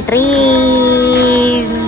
Train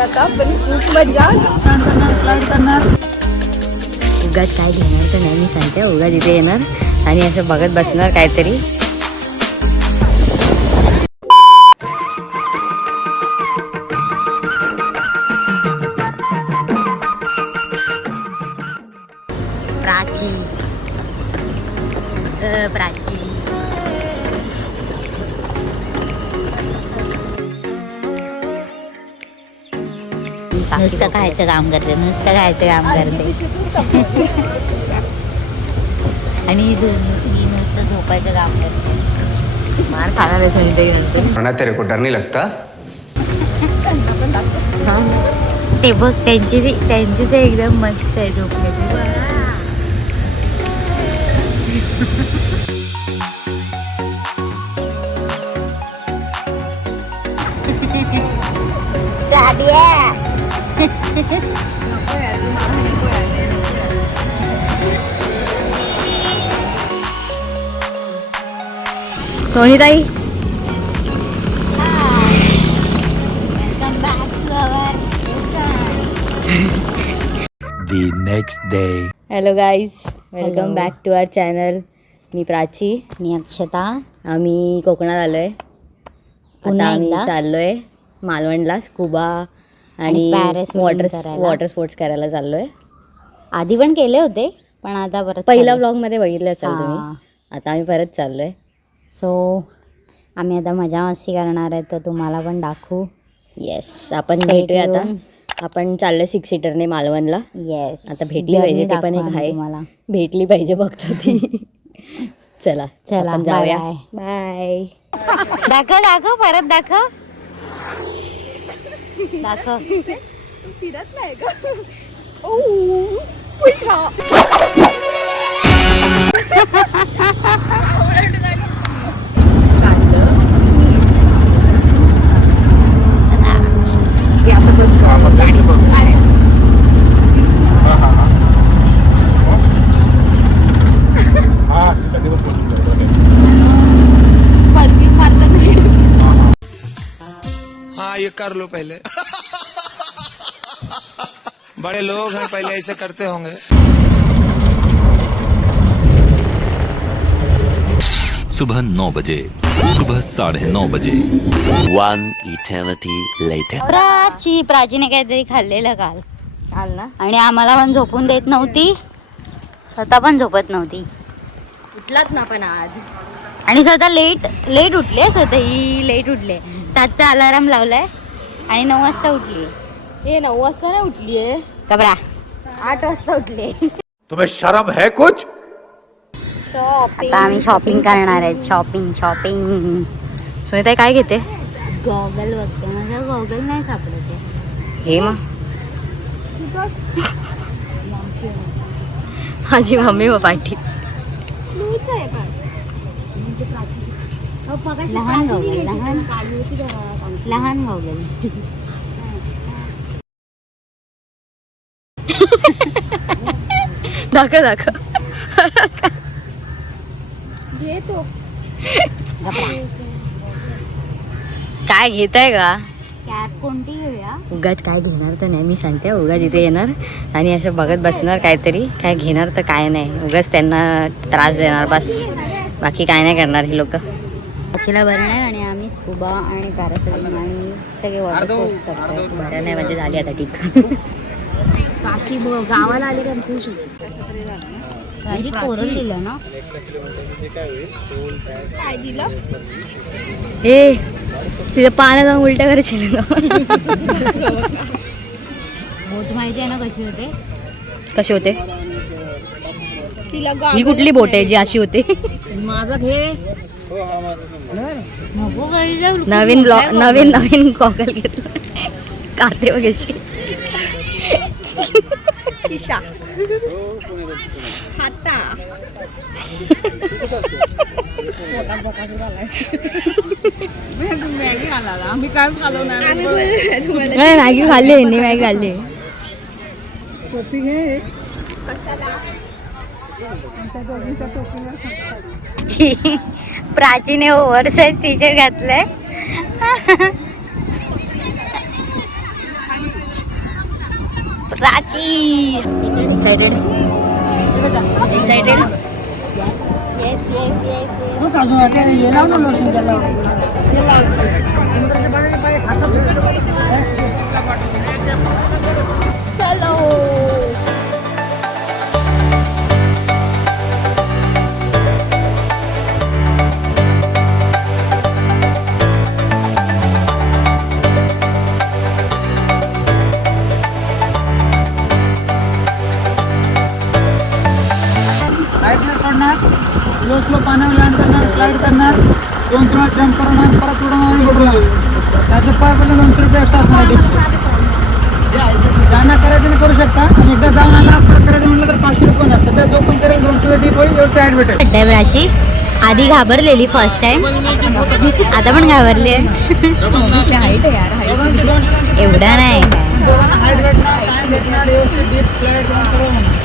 आता पण खूप मजा उगाच काय घेणार तर नाही मी सांगते. उगाच इथे येणार आणि असं बघत बसणार काहीतरी. प्राची प्राची नुसतं खायचं काम करते, नुसतं खायचं काम करते. आणि मी नुसतं झोपायचं काम करते. मार खाणार आहे तेरे को डर नहीं लगता? ते बघ त्यांची तर एकदम मस्त आहे झोपल्याची. सोनीताई The next day. Hello guys, welcome back to our channel. मी प्राची, मी अक्षता. आम्ही कोकणात आलोय. आता आम्ही चाललोय मालवणला स्कुबा आणि वॉटर स्पोर्ट्स करायला चाललोय. आधी पण केले होते पण आता परत पहिल्या ब्लॉग मध्ये बघितलं असाल तुम्ही. आता आम्ही परत चाललोय. सो आम्ही आता मजा मस्ती करणार आहे, तर तुम्हाला पण दाखवू. येस, आपण भेटूया आता. आपण चाललोय 6 सीटरने मालवणला. येस, आता भेटली पाहिजे, ते पण एक आहे, भेटली पाहिजे बघतो ती. चला आपण जाऊया. बाय. दाखव परत दाखव. फिरत नाही का? हाँ ये कर लो पहले. बड़े लोग हैं, पहले ऐसे करते होंगे. सुबह 9 बजे, सुबह 9:30 बजे. One eternity later. प्राचीने काहीतरी खाल्लेलं काल ना. आणि आम्हाला पण झोपून देत नव्हती, स्वतः पण झोपत नव्हती. उठलात ना पण आज. आणि स्वतः लेट उठले. स्वतः ही लेट उठले. 7चा अलाराम लावलाय आणि 9 वाजता उठली. हे 9 वाजता नाही उठलीये, कबरा 8 वाजता उठले. तुम्हें शर्म है कुछ? आता आम्ही शॉपिंग करणार आहे. शॉपिंग सुनीताई काय घेते? गॉगल बघते. माझा गॉगल नाही सापडत. हे मग माझी मम्मी व पाठी. लहान गॉगल, लहान गॉगल. दाखव घेतो. काय घेताय का? कॅप कोणती घेऊया? उगाच काय घेणार तर नाही मी सांगते. उगाच इथे येणार आणि असं बघत बसणार काहीतरी. काय घेणार तर काय नाही, उगाच त्यांना त्रास देणार बस. बाकी काय नाही करणार ही लोक. पक्षीला बरं नाही आणि आम्ही स्कुबा आणि पॅरासोलिंग आणि सगळे वॉटर स्पोर्ट्स करतो. बरं नाही म्हणजे झाली आता ठीक. बाकी गावाला आले का खुश होते. कोरल दिलं ना. काय दिलं? हे तिथं पाण्यात जाऊन उलट्या करशील ना. बोट माहिती आहे ना कशी होते? कसे होते? तिला ही कुठली बोट आहे जी अशी होते? माझं घे. नवीन गॉगल घेतलं. काते वगैरे किशा खाता. मॅगी खाला आम्ही काय खालो नाही नाही मॅगी खाल्ली यांनी मॅगी खाल्ली प्राचीने ओव्हरसाइज टी शर्ट घातलंय Prachi excited excited yes yes yes चलो स्लो पाण्यावर लँड करणार स्लाईड करणार 2 किंवा जम्प करणार परत उडवणार आणि उडवणार त्याचे पर पडले 200 रुपये एक्स्ट्रा असणार ज्यांना करायचं नाही करू शकता आणि एकदा जाऊन आला परत करायचं म्हटलं तर 500 रुपये होणार सध्या जो पण करेल 200 डीप होईल व्यवस्थित ॲड भेटेल प्राची आधी घाबरलेली फर्स्ट टाइम आता पण घाबरली एवढा नाही हाईट भेटणार टाइम भेटणार व्यवस्थित डीप स्लाईड सर्व होणार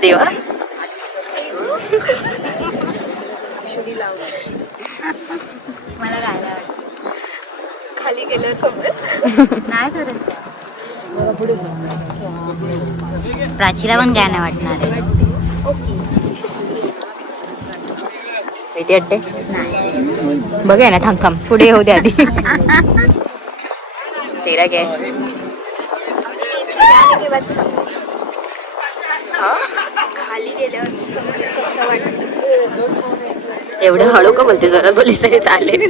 देवा मला गायला खाली गेलं समजत नाही खरंच प्राचीला पण गाणं वाटणार आहे किती अड्डे बघूया ना थांब थांब पुढे येऊ दे आधी तेरा काय खाली गेल्यावर समजेल कसं वाटतं एवढं हळू का बोलते जोरात बोलीस तरी चालेल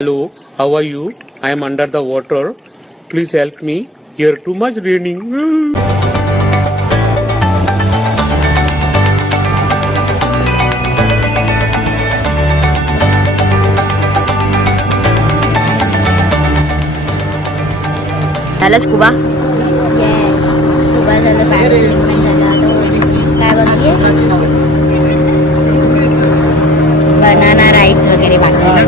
Hello, how are you? I am under the water. Please help me. Here too much raining. झालं स्कुबा? स्कुबा झालं, पॅरासेलिंग पण झालं. आता काय बाकी आहे? बनाना राईड्स वगैरे बाकी आहे.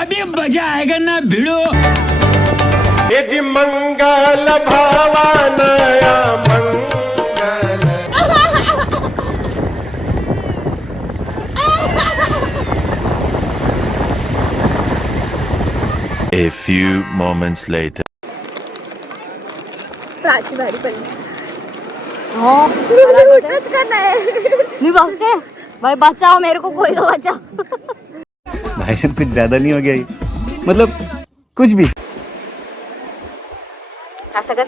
अभी मजा आएगा ना भिड़ो. मंगल भावानया मंगल. A few moments later. Prachi भारी पडली. मी बघते भाई, बचाओ मेरे को, कोई तो बचाओ. भाई साहब कुछ ज्यादा नहीं हो गया ये? मतलब कुछ भी. असं कर,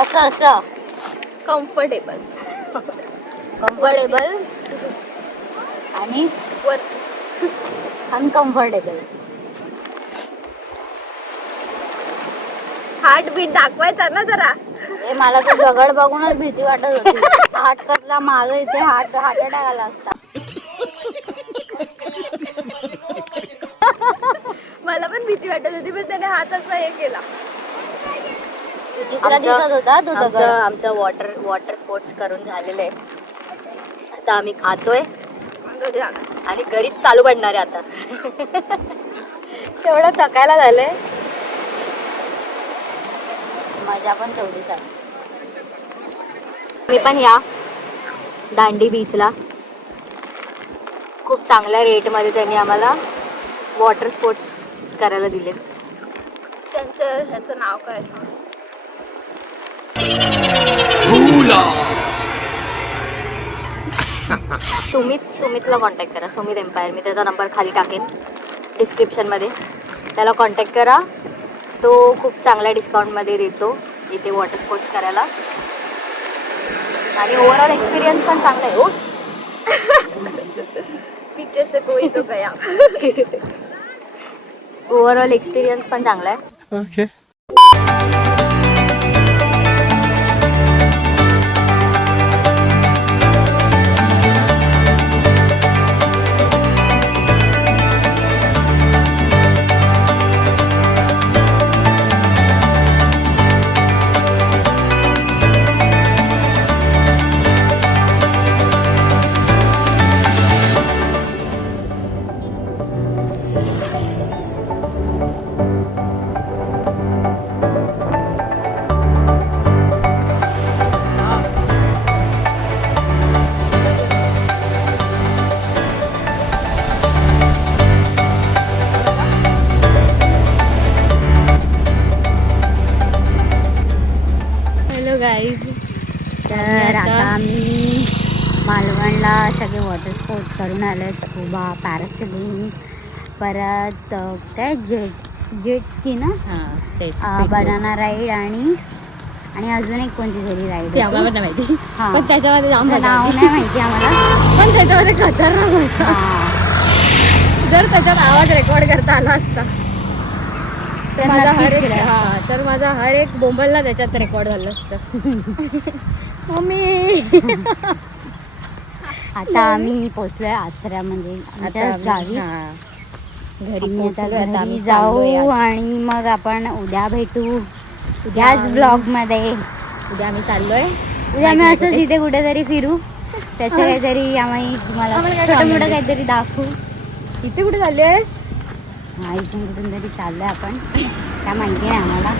असं असं कम्फर्टेबल कम्फर्टेबल आणि अनकम्फर्टेबल. हार्ट बीट दाखवायचा ना जरा. हे मला तर दगड बघूनच भीती वाटत होती. हार्ट कसला, माझं इथे हार्ट अटॅक आला असता. मला पण भीती वाटत होती, पण त्याने हात असा हे केला. चित्र दिसत होता तो दगड. आमचं वॉटर स्पोर्ट्स करून झालेलं आहे. आता आम्ही खातोय आणि घरीच चालू पडणार आहे आता. तेवढं थकायला झालंय. मजा पण तेवढीच आहे. मी पण या दांडी बीचला खूप चांगल्या रेटमध्ये त्यांनी आम्हाला वॉटर स्पोर्ट्स करायला दिले. ह्याचं नाव काय सांग. सुमितला कॉन्टॅक्ट करा. सुमित एम्पायर, मी त्याचा नंबर खाली टाकेन डिस्क्रिप्शनमध्ये. त्याला कॉन्टॅक्ट करा. तो खूप चांगल्या डिस्काउंटमध्ये देतो इथे वॉटर स्पोर्ट्स करायला. आणि ओव्हरऑल एक्सपिरियन्स पण चांगला आहे. हो, पीछे से कोई तो गया. ओव्हरऑल एक्सपिरियन्स पण चांगला आहे. वॉटर स्पोर्ट्स करून आलो आहे. स्कुबा, पॅरासेलिंग, परत काय जेट स्की ना, बनाना राईड आणि अजून एक कोणती तरी राईड ते आम्हाला नाही माहिती, हां पण त्याच्यामध्ये जाऊन नाव नाही माहिती आम्हाला, पण त्याच्यामध्ये खतरनाक होता. जर त्याच्यात आवाज रेकॉर्ड करता आला असता तर माझा हर एक तर माझा हर एक बोंबलला त्याच्यात रेकॉर्ड झालं असतं. मम्मी आता आम्ही पोचलोय आचरा म्हणजे आमच्याच गावी. घरी जाऊ आणि मग आपण उद्या भेटू उद्याच ब्लॉग मध्ये. उद्या आम्ही चाललोय. उद्या आम्ही असं तिथे कुठेतरी फिरू, त्याचं काहीतरी आम्ही तुम्हाला छोटं मोठं काहीतरी दाखवू. इथे कुठे चाललीस? हा, इथून कुठून तरी चाललोय आपण, काय माहिती नाही आम्हाला.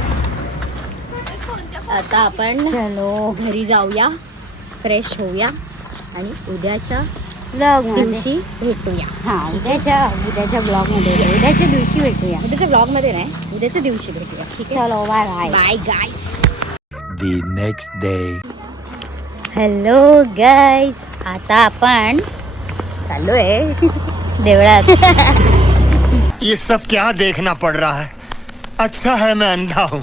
आता आपण चलो घरी जाऊया, फ्रेश होऊया आणि उद्याच्या ब्लॉग दिवशी भेटूया. हां उद्याच्या ब्लॉग मध्ये उद्याच्या दिवशी भेटूया. उद्याच्या ब्लॉग मध्ये नाही, उद्याच्या दिवशी भेटूया. ठीक आहे, चलो bye bye. Bye guys. The next day. Hello guys, आता आपण चाललोय देवळात. ये सब क्या देखना पड़ रहा है? अच्छा है मैं अंधा हूँ.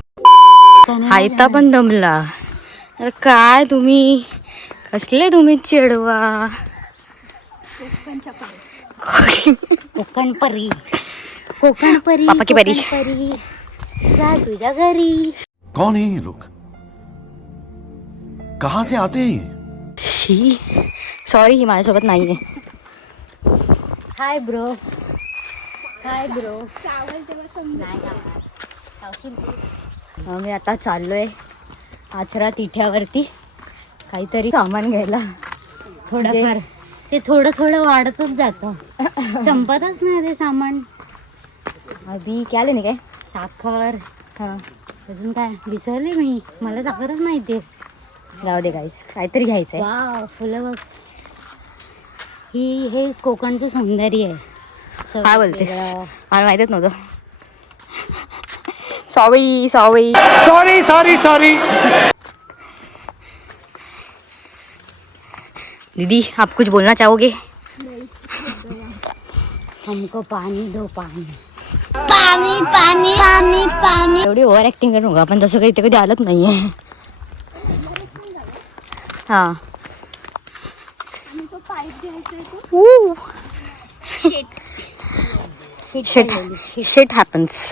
हायता पण दमला. अरे काय तुम्ही कसले तुम्ही चिडवा. कोकणपरी पापा की परी जा तुझ्या घरी. कौन है ये लोग? कहाँ से आते हैं ये? शी सॉरी, ही माझ्यासोबत नाहीये. Hi bro. मी आता चाललोय आचरा तिठ्यावरती काहीतरी सामान घ्यायला. थोडंफार ते थोडं वाढतच जातं, संपतच नाही ते सामान. अभि क्या लेने काय? साखर, अजून काय विसरले मी, मला साखरच माहिती आहे. जाऊ दे गाईस, काहीतरी घ्यायचंय. वा फुलं बघ, हे कोकणचं सौंदर्य आहे. काय बोलतेस? वेगळं. मला माहितीच नव्हतं. Sorry sorry sorry sorry sorry. दीदी, आप कुछ बोलना चाहोगे? हमको पाणी दो पाणी. एवढी ओव्हर ऍक्टिंग करू नका, पण तसं काही ते कधी आलंच नाहीये. हा शिट हॅपन्स.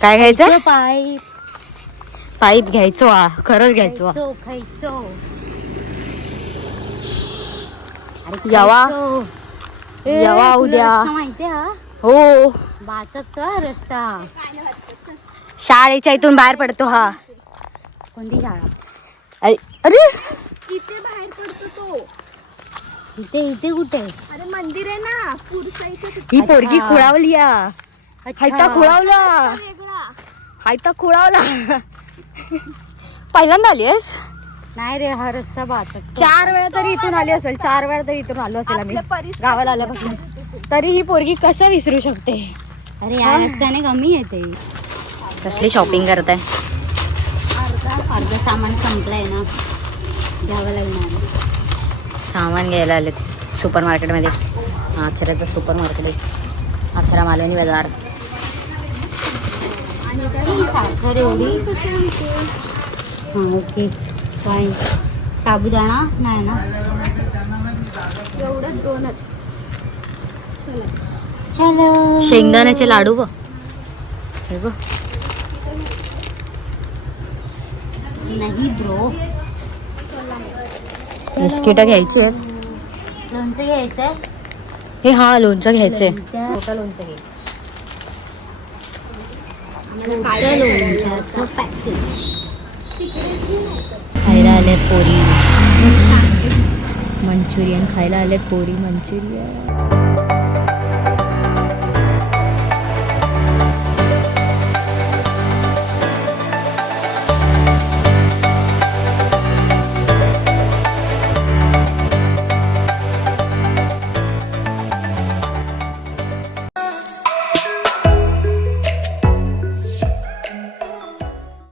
काय घ्यायचं? पाईप घ्यायचो. खरंच घ्यायचो. खायचो. यावा उद्या. माहिती हा, हो, वाचक का रस्ता. शाळेच्या इथून बाहेर पडतो हा. कोणती शाळा? अरे इथे कुठे? ही पोरगी खुळावली. हायता खुळावला. पहिल्यांदा आली आहेस? नाही रे, हा रस्ता वाचक. 4 वेळा तरी इथून आली असेल. 4 वेळा तरी इथून आलो असेल आम्ही गावाला आल्यापासून. तरी ही पोरगी कसं विसरू शकते? अरे या रस्त्याने कमी येते. कसली शॉपिंग करताय? अर्ध सामान संपलंय ना, घ्यावं लागणार. सामान घ्यायला आले सुपर मार्केटमध्ये. आचऱ्याचं सुपर मार्केट आहे, आचरा मालवणी बाजार. साखर एवढी. हां ओके फाईन. साबुदाणा नाही ना, एवढं 2च. चलो. शेंगदाण्याचे लाडू बघ, हे बघ. नाही ब्रो, बिस्किटं घ्यायची आहेत. लोणचं घ्यायचंय. हे हा, लोणचं घ्यायचंय. छोटं लोणचं घे. लोणच्याचं पॅकेट. खायला आल्यात पोरी मंचुरियन. खायला आल्यात पोरी मंचुरियन.